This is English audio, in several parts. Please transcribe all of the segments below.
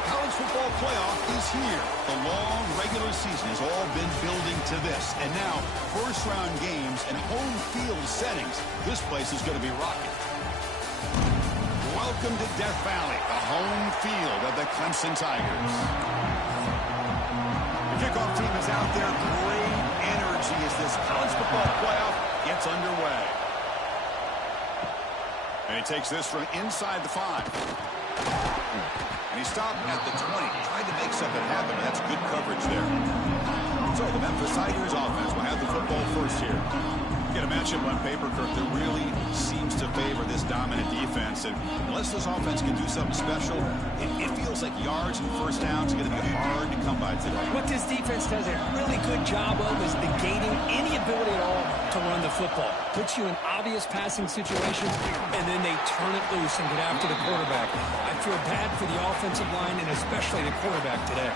The college football playoff is here. The long regular season has all been building to this. And now, first-round games and home field settings. This place is going to be rocking. Welcome to Death Valley, the home field of the Clemson Tigers. The kickoff team is out there. Great energy as this college football playoff gets underway. And he takes this from inside the 5. And he stopped at the 20. Tried to make something happen, but that's good coverage there. So the Memphis Tigers offense will have the football first here. Get a matchup on paper, Kirk, that really seems to favor this dominant defense. And unless this offense can do something special, it feels like yards and first downs are going to be hard to come by today. What this defense does a really good job of is negating any ability at all to run the football. Puts you in obvious passing situations, and then they turn it loose and get after the quarterback. I feel bad for the offensive line and especially the quarterback today.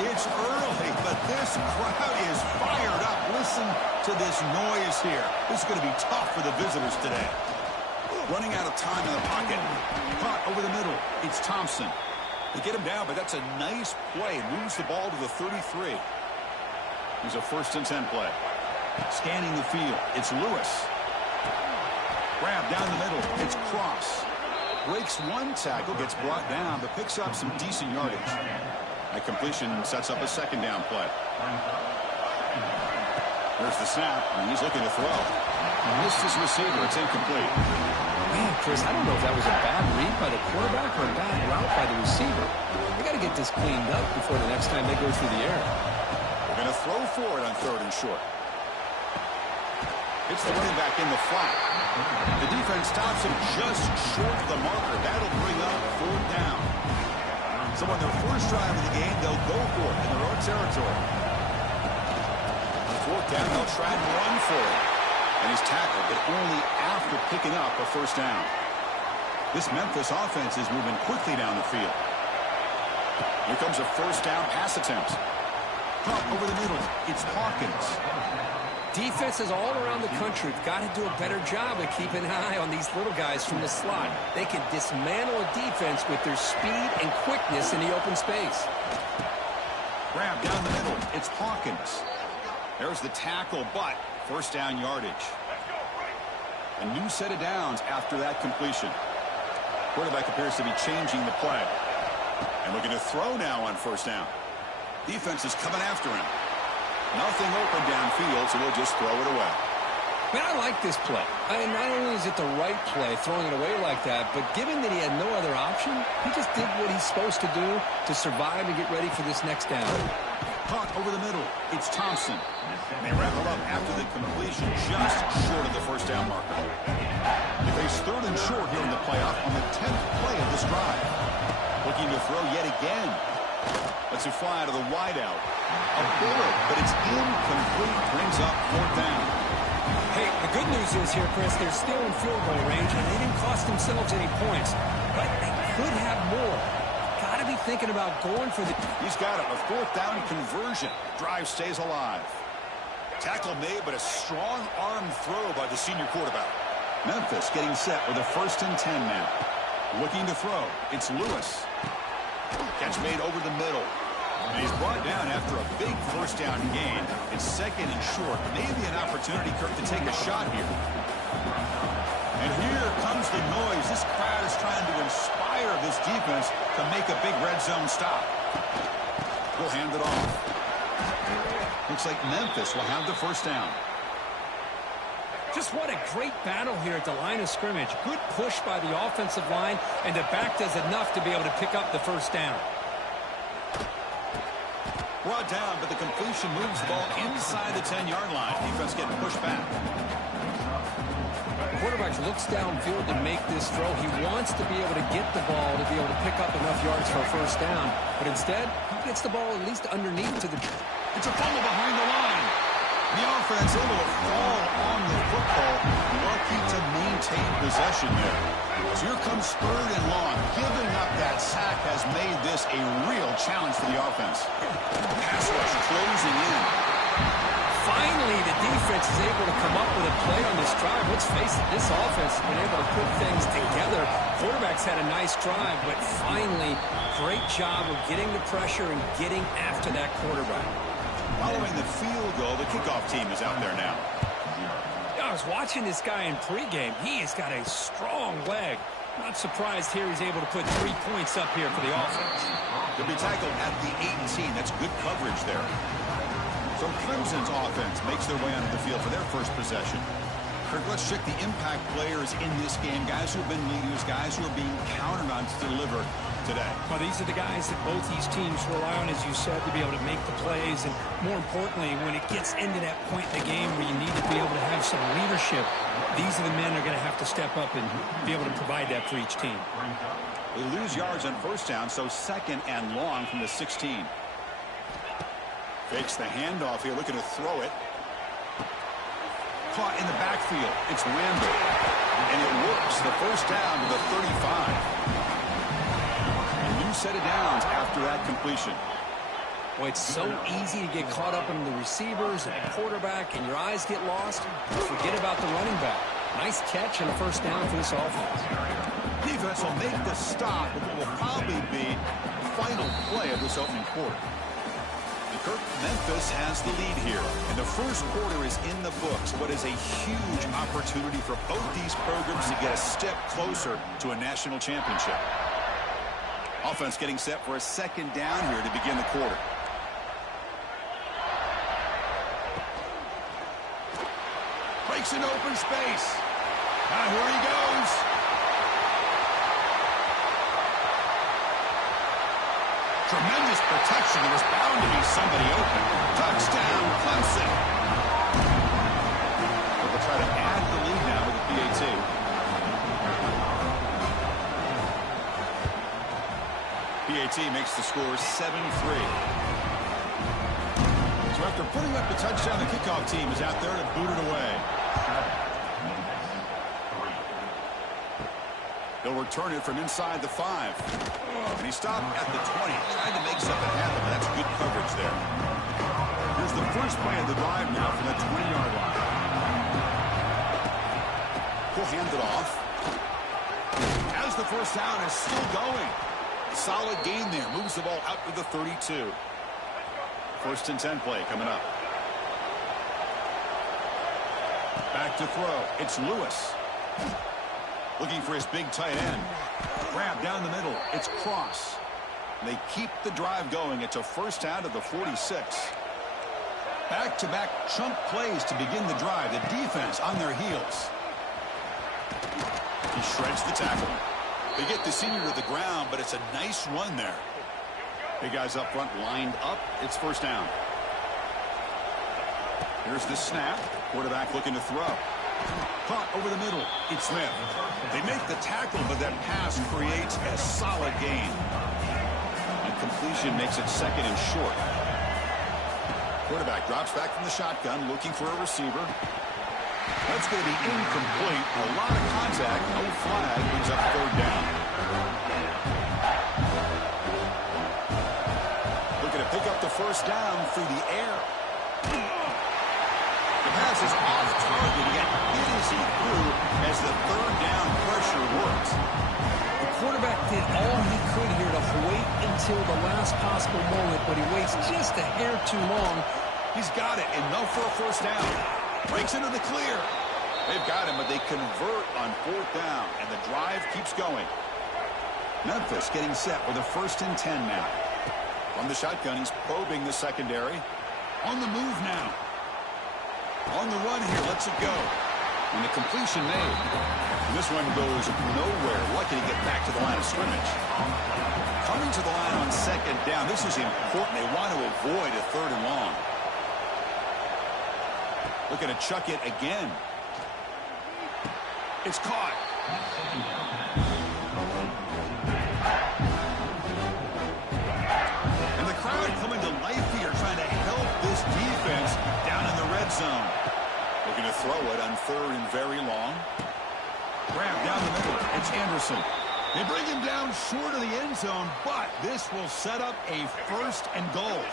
It's early, but this crowd is fired up. Listen to this noise here. This is going to be tough for the visitors today. Running out of time in the pocket. Caught over the middle. It's Thompson. They get him down, but that's a nice play. Moves the ball to the 33. Here's a 1st and 10 play. Scanning the field. It's Lewis. Grab down the middle. It's Cross. Breaks one tackle, gets brought down, but picks up some decent yardage. That completion sets up a 2nd down play. There's the snap, and he's looking to throw. Missed his receiver. It's incomplete. Man, Chris, I don't know if that was a bad read by the quarterback or a bad route by the receiver. They got to get this cleaned up before the next time they go through the air. They're going to throw for it on 3rd and short. It's the running back in the flat. The defense stops him just short of the marker. That'll bring up 4th down. So on their first drive of the game, they'll go for it in their own territory. On 4th down, they'll try and run for it. And he's tackled, but only after picking up a 1st down. This Memphis offense is moving quickly down the field. Here comes a 1st down pass attempt. Caught over the middle. It's Hawkins. Defenses all around the country have got to do a better job of keeping an eye on these little guys from the slot. They can dismantle a defense with their speed and quickness in the open space. Grab down the middle. It's Hawkins. There's the tackle, but 1st down yardage. A new set of downs after that completion. Quarterback appears to be changing the play. And looking to throw now on 1st down. Defense is coming after him. Nothing open downfield, so we'll just throw it away. Man, I like this play. Not only is it the right play, throwing it away like that, but given that he had no other option, he just did what he's supposed to do to survive and get ready for this next down. Caught over the middle. It's Thompson. They wrap him up after the completion, just short of the 1st down marker. They face 3rd and short here in the playoff on the 10th play of this drive. Looking to throw yet again. Lets it fly to the wideout. A bullet, but it's incomplete. Brings up 4th down. Hey, the good news is here, Chris, they're still in field goal range, and they didn't cost themselves any points. But they could have more. Got to be thinking about going for the... He's got it. A 4th down conversion. Drive stays alive. Tackle made, but a strong arm throw by the senior quarterback. Memphis getting set with a 1st and 10 now. Looking to throw. It's Lewis. Catch made over the middle. And he's brought down after a big 1st down gain. It's 2nd and short. Maybe an opportunity, Kirk, to take a shot here. And here comes the noise. This crowd is trying to inspire this defense to make a big red zone stop. We'll hand it off. Looks like Memphis will have the 1st down. Just what a great battle here at the line of scrimmage. Good push by the offensive line, and the back does enough to be able to pick up the 1st down. Brought down, but the completion moves the ball inside the 10-yard line. Defense getting pushed back. Quarterback looks downfield to make this throw. He wants to be able to get the ball to be able to pick up enough yards for a 1st down. But instead, he gets the ball at least underneath to the... It's a fumble behind the line. The offense able to fall on the football. Lucky to maintain possession there. So here comes 3rd and long. Giving up that sack has made this a real challenge for the offense. Pass rush closing in. Finally, the defense defense is able to come up with a play on this drive. Let's face it, this offense has been able to put things together. Quarterback's had a nice drive, but finally, great job of getting the pressure and getting after that quarterback. Following the field goal, the kickoff team is out there now. I was watching this guy in pregame. He has got a strong leg. Not surprised here he's able to put 3 points up here for the offense. They'll be tackled at the 18. That's good coverage there. So Clemson's offense makes their way onto the field for their first possession. Kirk, let's check the impact players in this game. Guys who have been leaders, guys who are being counted on to deliver today. Well, these are the guys that both these teams rely on, as you said, to be able to make the plays. And more importantly, when it gets into that point in the game where you need to be able to have some leadership, these are the men that are going to have to step up and be able to provide that for each team. They lose yards on first down, so 2nd and long from the 16. Fakes the handoff here, looking to throw it. Caught in the backfield. It's Randall. And it works. The first down to the 35. A new set of downs after that completion. Boy, it's so easy to get caught up in the receivers and the quarterback, and your eyes get lost. Forget about the running back. Nice catch and a first down for this offense. Defense will make the stop, but what will probably be the final play of this opening quarter. Memphis has the lead here, and the first quarter is in the books. What is a huge opportunity for both these programs to get a step closer to a national championship. Offense getting set for a 2nd down here to begin the quarter. Breaks an open space. Now here he goes. Tremendous protection. There was bound to be somebody open. Touchdown, Clemson. They'll try to add the lead now with the PAT. PAT makes the score 7-3. So after putting up the touchdown, the kickoff team is out there to boot it away. They'll return it from inside the 5. And he stopped at the 20. Trying to make something happen, but that's good coverage there. Here's the first play of the drive now from the 20-yard line. He'll hand it off. As the first down is still going. Solid gain there. Moves the ball out to the 32. 1st and 10 play coming up. Back to throw. It's Lewis. Looking for his big tight end. Grab down the middle. It's Cross. They keep the drive going. It's a first down to the 46. Back-to-back chunk plays to begin the drive. The defense on their heels. He shreds the tackle. They get the senior to the ground, but it's a nice run there. Big guys up front lined up. It's first down. Here's the snap. Quarterback looking to throw. Caught over the middle. It's Smith. They make the tackle, but that pass creates a solid gain. And completion makes it 2nd and short. Quarterback drops back from the shotgun, looking for a receiver. That's going to be incomplete. A lot of contact. No flag. Brings up 3rd down. Looking to pick up the first down through the air. Pass is off target. He got hit as he threw as the 3rd down pressure works. The quarterback did all he could here to wait until the last possible moment, but he waits just a hair too long. He's got it, enough for a first down. Breaks into the clear. They've got him, but they convert on 4th down, and the drive keeps going. Memphis getting set with a 1st and 10 now. From the shotgun, he's probing the secondary. On the move now. On the run here, lets it go. And the completion made. And this one goes nowhere. Lucky to get back to the line of scrimmage. Coming to the line on 2nd down. This is important. They want to avoid a 3rd and long. Looking to chuck it again. It's caught. And the crowd coming to life here, trying to help this defense down in the red zone. Looking to throw it on 3rd and very long. Grab down the middle. It's Anderson. They bring him down short of the end zone, but this will set up a 1st and goal.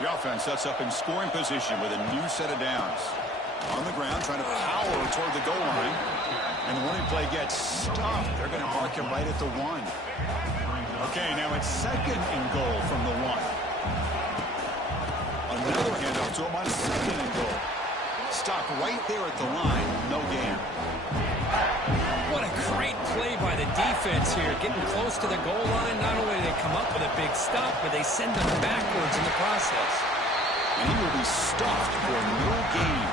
The offense sets up in scoring position with a new set of downs. On the ground, trying to power toward the goal line. And the running play gets stuffed. They're going to mark him right at the 1. Okay, now it's 2nd and goal from the 1. Another handoff to him on 2nd and goal. Stop right there at the line. No gain. What a great play by the defense here. Getting close to the goal line. Not only do they come up with a big stop, but they send them backwards in the process. And he will be stuffed for no gain.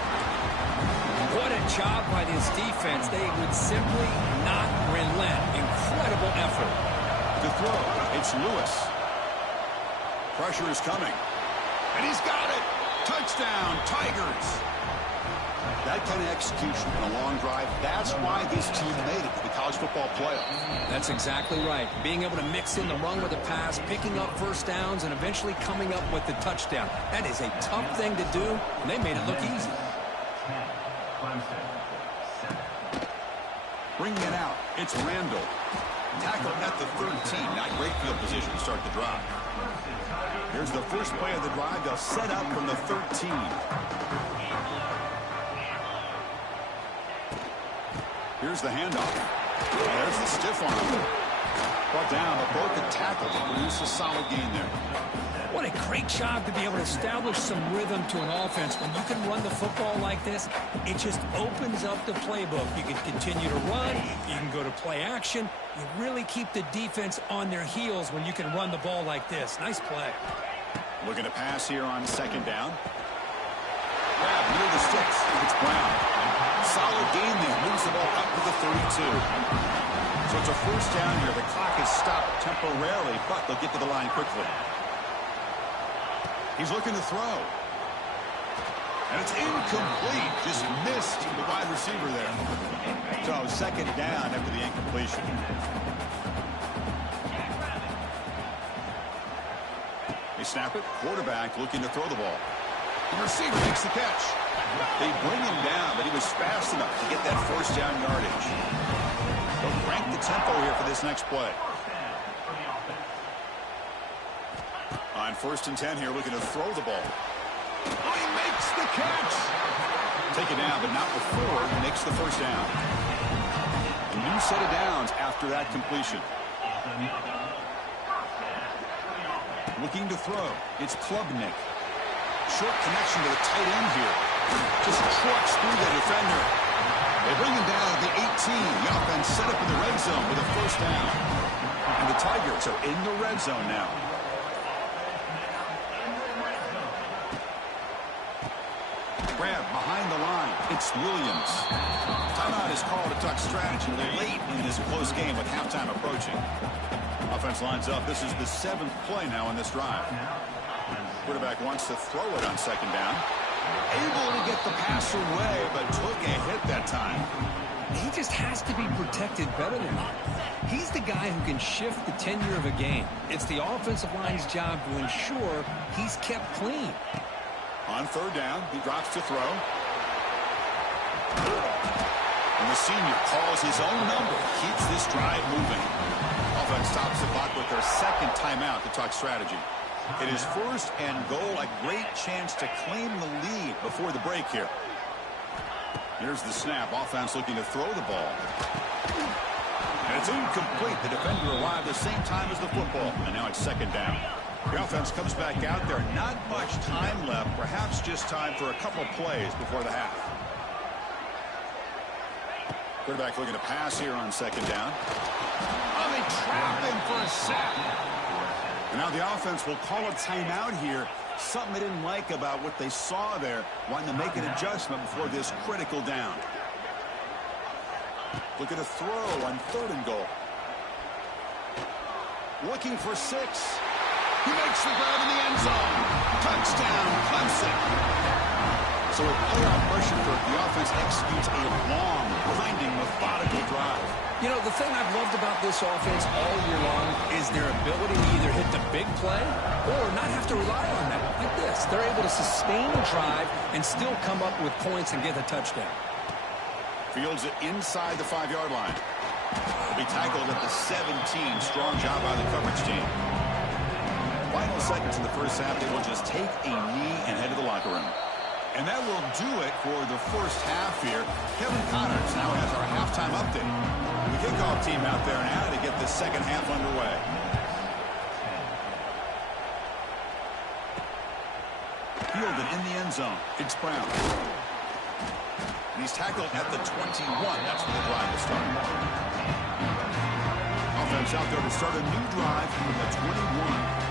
What a job by this defense. They would simply not relent. Incredible effort. To throw, it's Lewis. Pressure is coming. And he's got it. Touchdown, Tigers. That kind of execution in a long drive, that's why this team made it to the college football playoff. That's exactly right. Being able to mix in the run with the pass, picking up first downs, and eventually coming up with the touchdown. That is a tough thing to do, and they made it look easy. Bringing it out, it's Randall. Tackle at the 13. Not great field position to start the drive. Here's the first play of the drive. They'll set up from the 13. Here's the handoff. There's the stiff arm. Brought down, but both the tackles produce a solid gain there. What a great job to be able to establish some rhythm to an offense. When you can run the football like this, it just opens up the playbook. You can continue to run. You can go to play action. You really keep the defense on their heels when you can run the ball like this. Nice play. Looking to pass here on 2nd down. Grab near the sticks. It's Brown. Solid gain there. Moves the ball up to the 32. So it's a first down here. The clock is stopped temporarily, but they'll get to the line quickly. He's looking to throw. And it's incomplete. Just missed the wide receiver there. So 2nd down after the incompletion. They snap it. Quarterback looking to throw the ball. The receiver makes the catch. They bring him down, but he was fast enough to get that first down yardage. They'll crank the tempo here for this next play. On 1st and 10 here, looking to throw the ball. Oh, he makes the catch. Take it down, but not before he makes the first down. A new set of downs after that completion. Looking to throw. It's Klubnik. Short connection to the tight end here. Just trucks through the defender. They bring him down at the 18. The offense set up in the red zone with a first down. And the Tigers are in the red zone now. Grab behind the line. It's Williams. Timeout is called to talk strategy late in this close game with halftime approaching. Offense lines up. This is the 7th play now in this drive. Quarterback wants to throw it on 2nd down. Able to get the pass away, but took a hit that time. He just has to be protected better than that. He's the guy who can shift the tenure of a game. It's the offensive line's job to ensure he's kept clean. On 3rd down, he drops to throw. And the senior calls his own number. Keeps this drive moving. Offense stops the clock with their 2nd timeout to talk strategy. It is 1st and goal. A great chance to claim the lead before the break here. Here's the snap. Offense looking to throw the ball. And it's incomplete. The defender arrived at the same time as the football. And now it's 2nd down. The offense comes back out there. Not much time left. Perhaps just time for a couple plays before the half. Quarterback looking to pass here on 2nd down. Oh, they trap him for a sack. And now the offense will call a timeout here. Something they didn't like about what they saw there. Wanting to make an adjustment before this critical down. Look at a throw on 3rd and goal. Looking for 6. He makes the grab in the end zone. Touchdown, Clemson. So with playoff pressure for the offense executes a long, grinding, methodical drive. You know, the thing I've loved about this offense all year long is their ability to either hit the big play or not have to rely on that. Like this, they're able to sustain the drive and still come up with points and get a touchdown. Fields it inside the 5-yard line. Will be tackled at the 17. Strong job by the coverage team. Final couple seconds in the first half, they will just take a knee and head to the locker room. And that will do it for the first half here. Kevin Connors now has our halftime update. The kickoff team out there now to get the second half underway. Fielded in the end zone. It's Brown. And he's tackled at the 21. That's where the drive will start. Offense out there to start a new drive from the 21.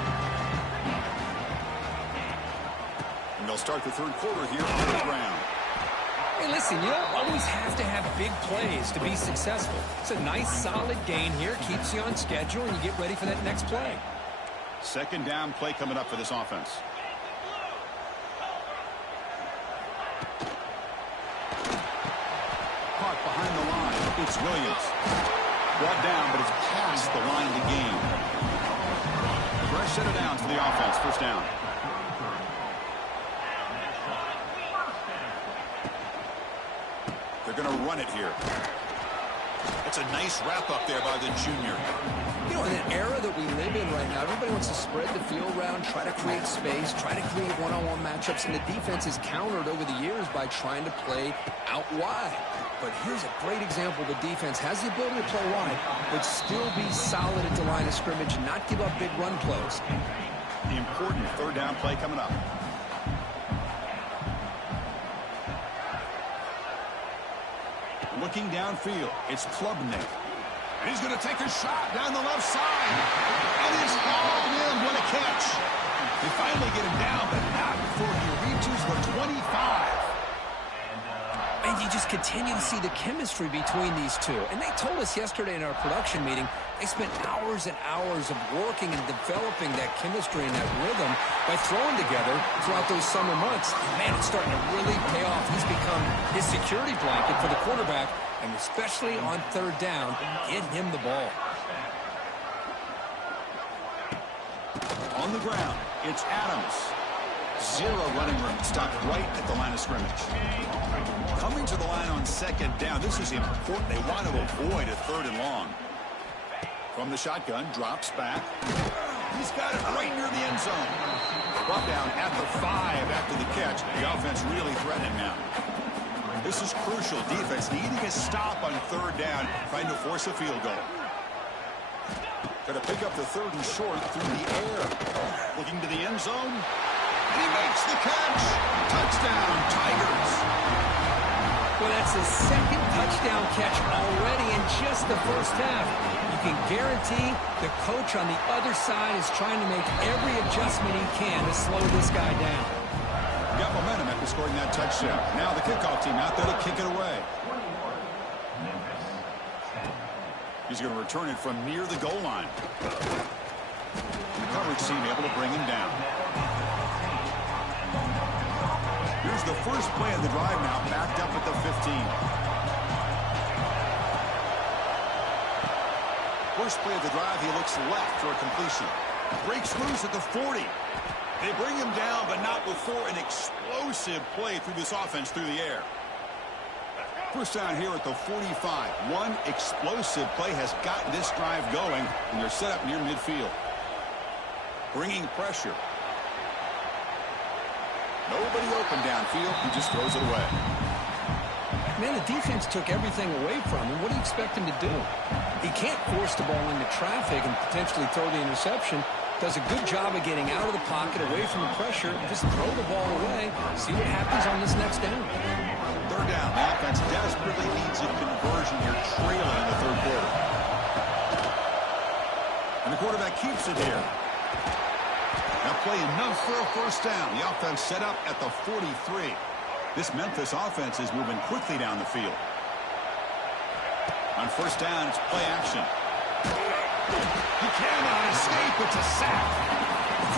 And they'll start the third quarter here on the ground. Hey, listen, you don't always have to have big plays to be successful. It's a nice, solid gain here. Keeps you on schedule, and you get ready for that next play. Second down play coming up for this offense. Caught behind the line. It's Williams. Brought down, but it's past the line of the game. Fresh set of downs for the offense. First down. They're going to run it here. It's a nice wrap-up there by the junior. You know, in an era that we live in right now, everybody wants to spread the field around, try to create space, try to create one-on-one matchups, and the defense is countered over the years by trying to play out wide. But here's a great example. The defense has the ability to play wide, but still be solid at the line of scrimmage and not give up big run plays. The important third down play coming up. Looking downfield, it's Klubnik. And he's going to take a shot down the left side. And he's hauled in. What a catch. They finally get him down, but not before he reaches the 25. And you just continue to see the chemistry between these two. And they told us yesterday in our production meeting, they spent hours and hours of working and developing that chemistry and that rhythm by throwing together throughout those summer months. Man, it's starting to really pay off. He's become his security blanket for the quarterback, and especially on third down, get him the ball. On the ground, it's Adams. Zero running room, stopped right at the line of scrimmage. Coming to the line on second down, this is important. They want to avoid a third and long. From the shotgun, drops back. He's got it right near the end zone. Brought down at the 5 after the catch. The offense really threatening now. This is crucial. Defense needing a stop on third down, trying to force a field goal. Going to pick up the third and short through the air. Looking to the end zone. And he makes the catch. Touchdown, Tigers. Well, that's his second touchdown catch already in just the first half. You can guarantee the coach on the other side is trying to make every adjustment he can to slow this guy down. Got momentum after scoring that touchdown. Now the kickoff team out there to kick it away. He's going to return it from near the goal line. The coverage team able to bring him down. Here's the first play of the drive now, backed up at the 15. First play of the drive, he looks left for a completion. Breaks loose at the 40. They bring him down, but not before an explosive play through this offense through the air. First down here at the 45. One explosive play has gotten this drive going, and they're set up near midfield. Bringing pressure. Nobody open downfield. He just throws it away. Man, the defense took everything away from him. What do you expect him to do? He can't force the ball into traffic and potentially throw the interception. Does a good job of getting out of the pocket, away from the pressure, and just throw the ball away. See what happens on this next down. Third down. The offense desperately needs a conversion here, trailing in the third quarter. And the quarterback keeps it here. Now play enough for a first down. The offense set up at the 43. This Memphis offense is moving quickly down the field. On first down, it's play action. He cannot escape. It's a sack.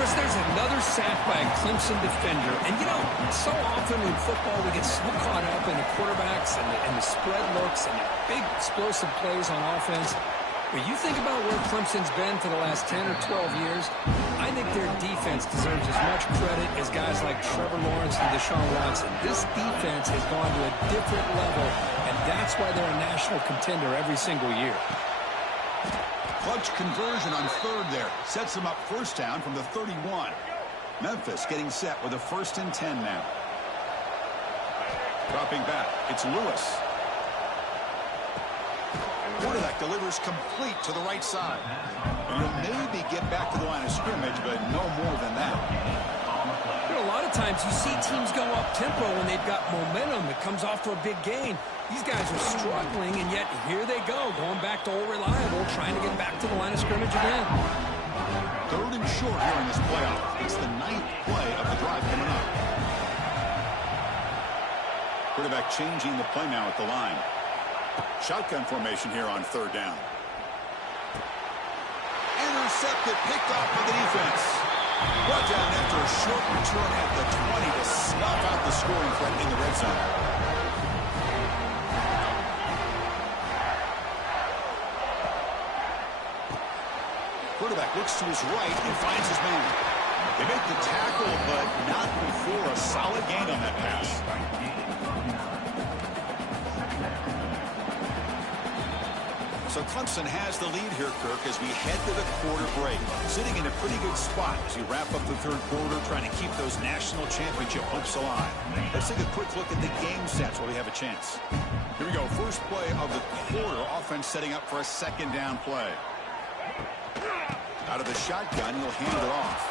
Chris, there's another sack by a Clemson defender. And, you know, so often in football we get so caught up in the quarterbacks and the spread looks and the big explosive plays on offense. But you think about where Clemson's been for the last 10 or 12 years, I think their defense deserves as much credit as guys like Trevor Lawrence and Deshaun Watson. This defense has gone to a different level, and that's why they're a national contender every single year. Clutch conversion on third there. Sets them up first down from the 31. Memphis getting set with a 1st and 10 now. Dropping back, it's Lewis. Quarterback delivers complete to the right side. And he'll maybe get back to the line of scrimmage, but no more than that. You know, a lot of times you see teams go up-tempo when they've got momentum. It comes off for a big gain. These guys are struggling, and yet here they go, going back to old reliable, trying to get back to the line of scrimmage again. 3rd and short here in this playoff. It's the 9th play of the drive coming up. Quarterback changing the play now at the line. Shotgun formation here on 3rd down. Intercepted, picked off by the defense. Brought down after a short return at the 20 to snuff out the scoring threat in the red zone. Quarterback looks to his right and finds his man. They make the tackle, but not before a solid gain on that pass. So Clemson has the lead here, Kirk, as we head to the quarter break. Sitting in a pretty good spot as we wrap up the 3rd quarter, trying to keep those national championship hopes alive. Let's take a quick look at the game stats while we have a chance. Here we go. First play of the quarter. Offense setting up for a 2nd down play. Out of the shotgun, he'll hand it off.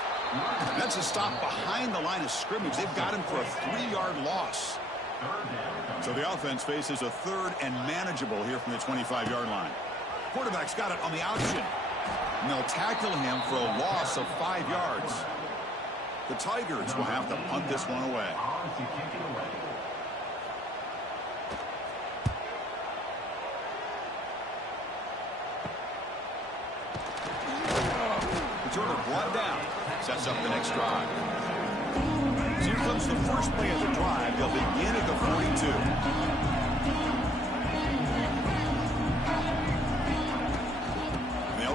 That's a stop behind the line of scrimmage. They've got him for a 3-yard loss. So the offense faces a 3rd and manageable here from the 25-yard line. Quarterback's got it on the option. And they'll tackle him for a loss of 5 yards. The Tigers will have to punt this one away. Returner brought down. Sets up the next drive. So here comes the first play of the drive. They'll begin at the 42.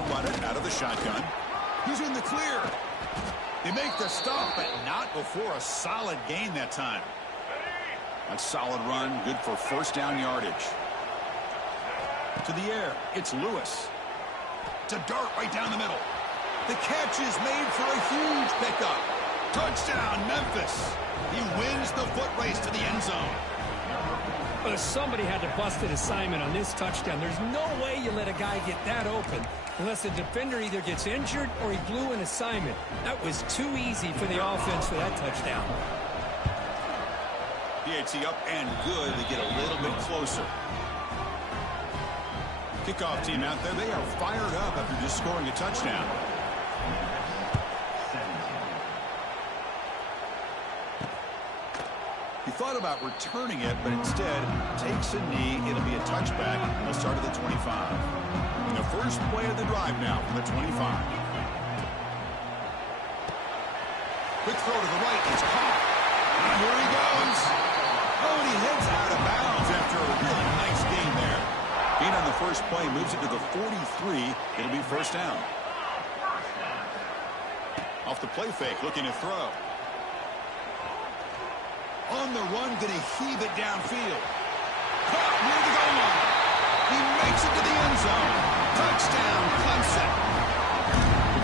Run it out of the shotgun. He's in the clear. They make the stop, but not before a solid gain that time. A solid run, good for 1st down yardage. To the air, it's Lewis. It's a dart right down the middle. The catch is made for a huge pickup. Touchdown, Memphis. He wins the foot race to the end zone. But somebody had to bust an assignment on this touchdown. There's no way you let a guy get that open unless the defender either gets injured or he blew an assignment. That was too easy for the offense for that touchdown. PAT up and good. They get a little bit closer. Kickoff team out there. They are fired up after just scoring a touchdown. He thought about returning it, but instead takes a knee. It'll be a touchback. He'll start at the 25. And the first play of the drive now from the 25. Quick throw to the right. It's caught. And here he goes. Oh, and he heads out of bounds after a really nice gain there. Gain on the first play moves it to the 43. It'll be 1st down. Off the play fake, looking to throw. On the run, going to heave it downfield. Caught near the goal line. He makes it to the end zone. Touchdown, Clemson.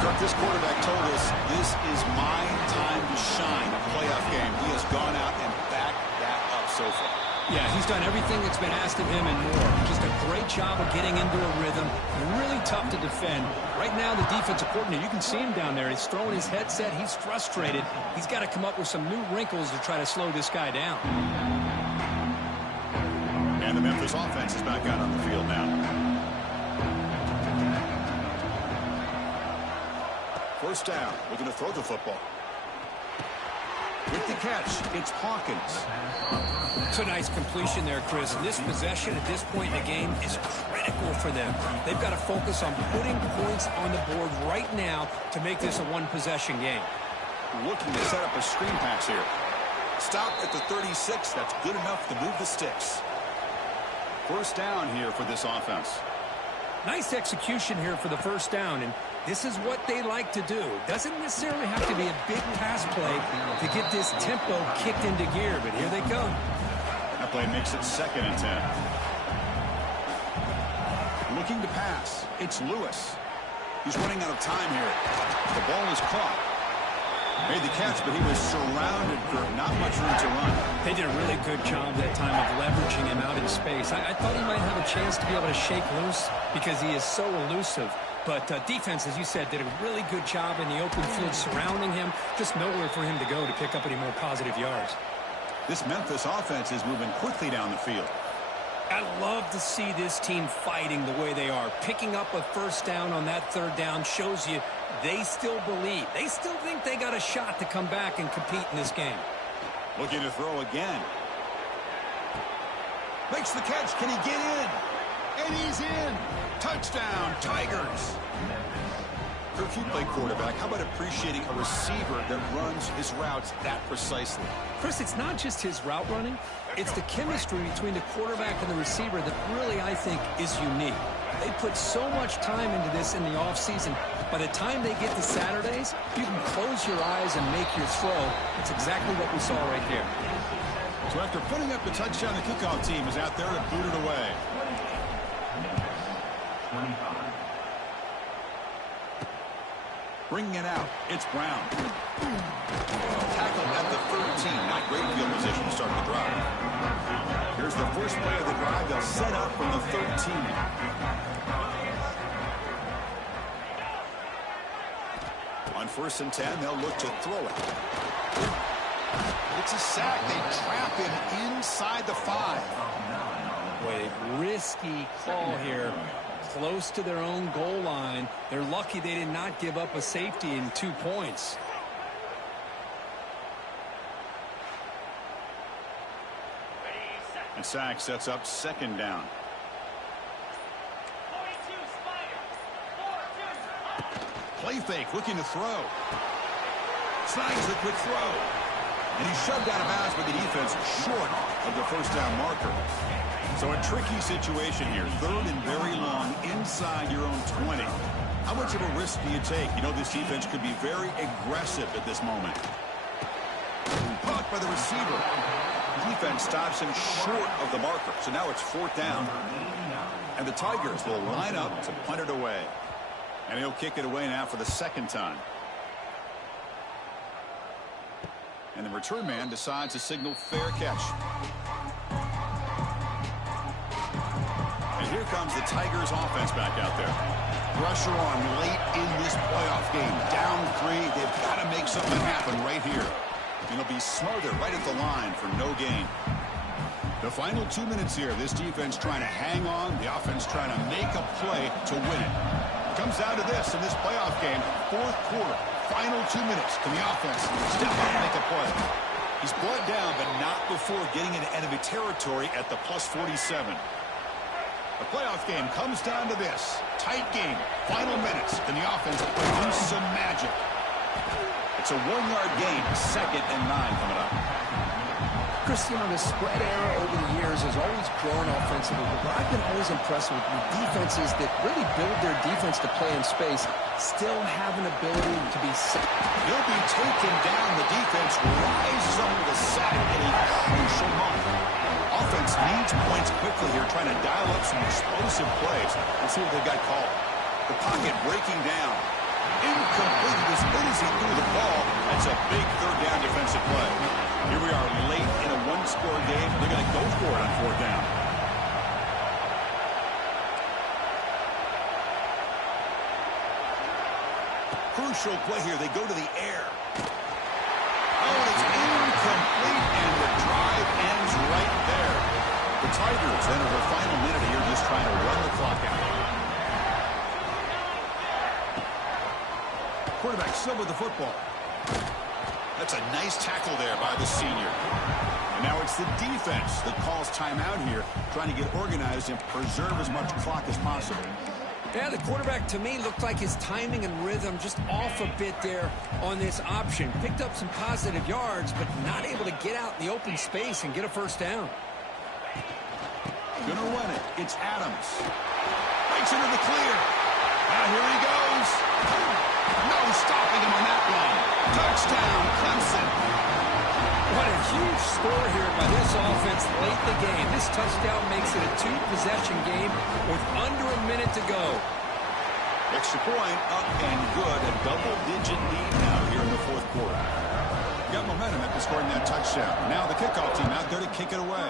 Kirk, this quarterback told us this is my time to shine. A playoff game. He has gone out and backed that up so far. Yeah, he's done everything that's been asked of him and more. Just a great job of getting into a rhythm. Really tough to defend. Right now, the defensive coordinator, you can see him down there. He's throwing his headset. He's frustrated. He's got to come up with some new wrinkles to try to slow this guy down. And the Memphis offense is back out on the field now. 1st down. Looking to throw the football. With the catch, it's Hawkins. It's a nice completion there, Chris. And this possession at this point in the game is critical for them. They've got to focus on putting points on the board right now to make this a one-possession game. Looking to set up a screen pass here. Stop at the 36. That's good enough to move the sticks. 1st down here for this offense. Nice execution here for the 1st down, and this is what they like to do. Doesn't necessarily have to be a big pass play to get this tempo kicked into gear, but here they come. That play makes it 2nd and 10. Looking to pass. It's Lewis. He's running out of time here. The ball is caught. Made the catch, but he was surrounded for not much room to run. They did a really good job that time of leveraging him out in space. I thought he might have a chance to be able to shake loose because he is so elusive. But defense, as you said, did a really good job in the open field surrounding him. Just nowhere for him to go to pick up any more positive yards. This Memphis offense is moving quickly down the field. I love to see this team fighting the way they are. Picking up a first down on that third down shows you they still believe. They still think they got a shot to come back and compete in this game. Looking to throw again. Makes the catch. Can he get in? And he's in. Touchdown, Tigers. If you play quarterback, how about appreciating a receiver that runs his routes that precisely? Chris, it's not just his route running. It's the chemistry between the quarterback and the receiver that really, I think, is unique. They put so much time into this in the offseason. By the time they get to Saturdays, you can close your eyes and make your throw. It's exactly what we saw right here. So after putting up the touchdown, the kickoff team is out there to boot it away. Bringing it out, it's Brown. Tackle at the 13. Not great field position to start the drive. Here's the first play of the drive. They'll set up from the 13. On 1st and 10, they'll look to throw it. It's a sack. They trap him inside the 5. Boy, risky call here. Close to their own goal line. They're lucky they did not give up a safety in 2 points. And sack sets up 2nd down. Play fake, looking to throw. Snags the quick throw. And he's shoved out of bounds by the defense short of the first down marker. So a tricky situation here. 3rd and very long inside your own 20. How much of a risk do you take? You know this defense could be very aggressive at this moment. Caught by the receiver. The defense stops him short of the marker. So now it's 4th down. And the Tigers will line up to punt it away. And he'll kick it away now for the 2nd time. And the return man decides to signal fair catch. And here comes the Tigers offense back out there. Pressure on late in this playoff game. Down 3. They've got to make something happen right here. And it'll be smothered right at the line for no gain. The final 2 minutes here. This defense trying to hang on. The offense trying to make a play to win it. Comes down to this in this playoff game. 4th quarter. Final 2 minutes. Can the offense step up and make a play? He's brought down, but not before getting into enemy territory at the +47. The playoff game comes down to this. Tight game. Final minutes. Can the offense produce some magic? It's a 1-yard gain. 2nd and 9 coming up. Chris, you know, the spread era over the years has always grown offensively, but I've been always impressed with defenses that really build their defense to play in space, still have an ability to be safe. He'll be taken down. The defense rises up with a sack in a crucial moment. Offense needs points quickly here, trying to dial up some explosive plays. Let's see what they've got called. The pocket breaking down. Incomplete. As good as he threw the ball, that's a big 3rd down defensive play. Here we are late in a 1-score game. They're going to go for it on 4th down. Crucial play here. They go to the air. Oh, it's incomplete, and the drive ends right there. The Tigers enter the final minute here just trying to run the clock out. Quarterback still with the football. That's a nice tackle there by the senior. And now it's the defense that calls timeout here, trying to get organized and preserve as much clock as possible. Yeah, the quarterback, to me, looked like his timing and rhythm just off a bit there on this option. Picked up some positive yards, but not able to get out in the open space and get a first down. Gonna run it. It's Adams. Breaks into the clear. Now here he goes. No stopping him on that one. Touchdown, Clemson. What a huge score here by this offense late in the game. This touchdown makes it a 2-possession game with under a minute to go. Extra point up and good. A double-digit lead now here in the fourth quarter. Got momentum after scoring that touchdown. Now the kickoff team out there to kick it away.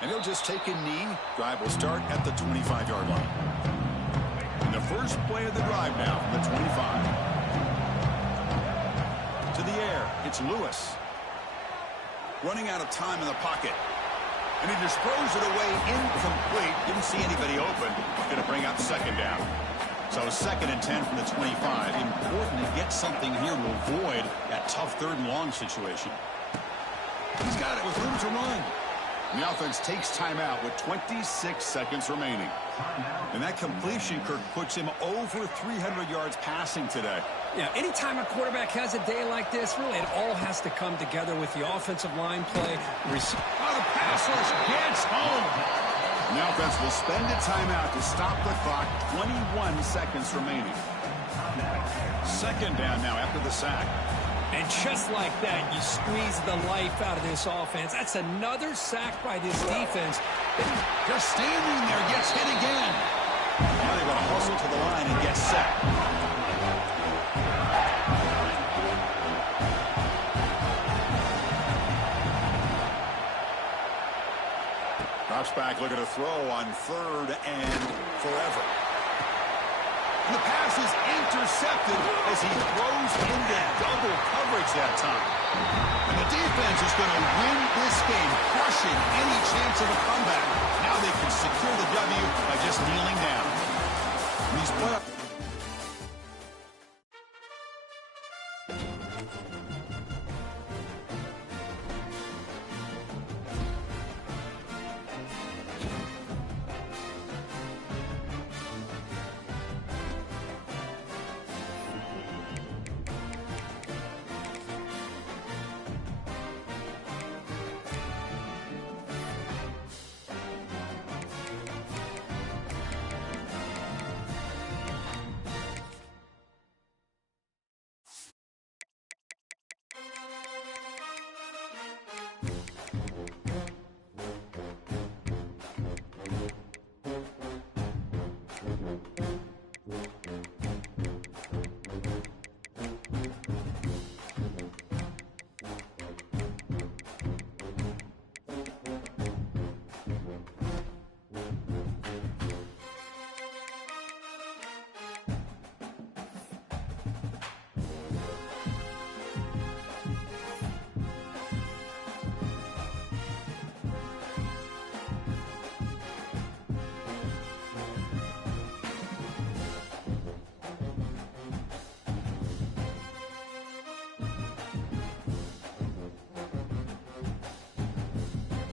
And he'll just take a knee. Drive will start at the 25-yard line. And the first play of the drive now from the 25. To the air, it's Lewis. Running out of time in the pocket. And he just throws it away incomplete. Didn't see anybody open. Going to bring up second down. So 2nd and 10 from the 25. Important to get something here to avoid that tough 3rd and long situation. He's got it with room to run. And the offense takes timeout with 26 seconds remaining. And that completion, Kirk, puts him over 300 yards passing today. Yeah, anytime a quarterback has a day like this, really it all has to come together with the offensive line play. The pass rush gets home. And the offense will spend a timeout to stop the clock. 21 seconds remaining. 2nd down now after the sack. And just like that, you squeeze the life out of this offense. That's another sack by this defense. They're standing there, gets hit again. Now they're going to hustle to the line and get set. Drops back, looking to throw on 3rd and forever. And the pass is intercepted as he throws into double coverage that time. And the defense is going to win this game, crushing any chance of a comeback. Now they can secure the W by just kneeling down. And these playoffs.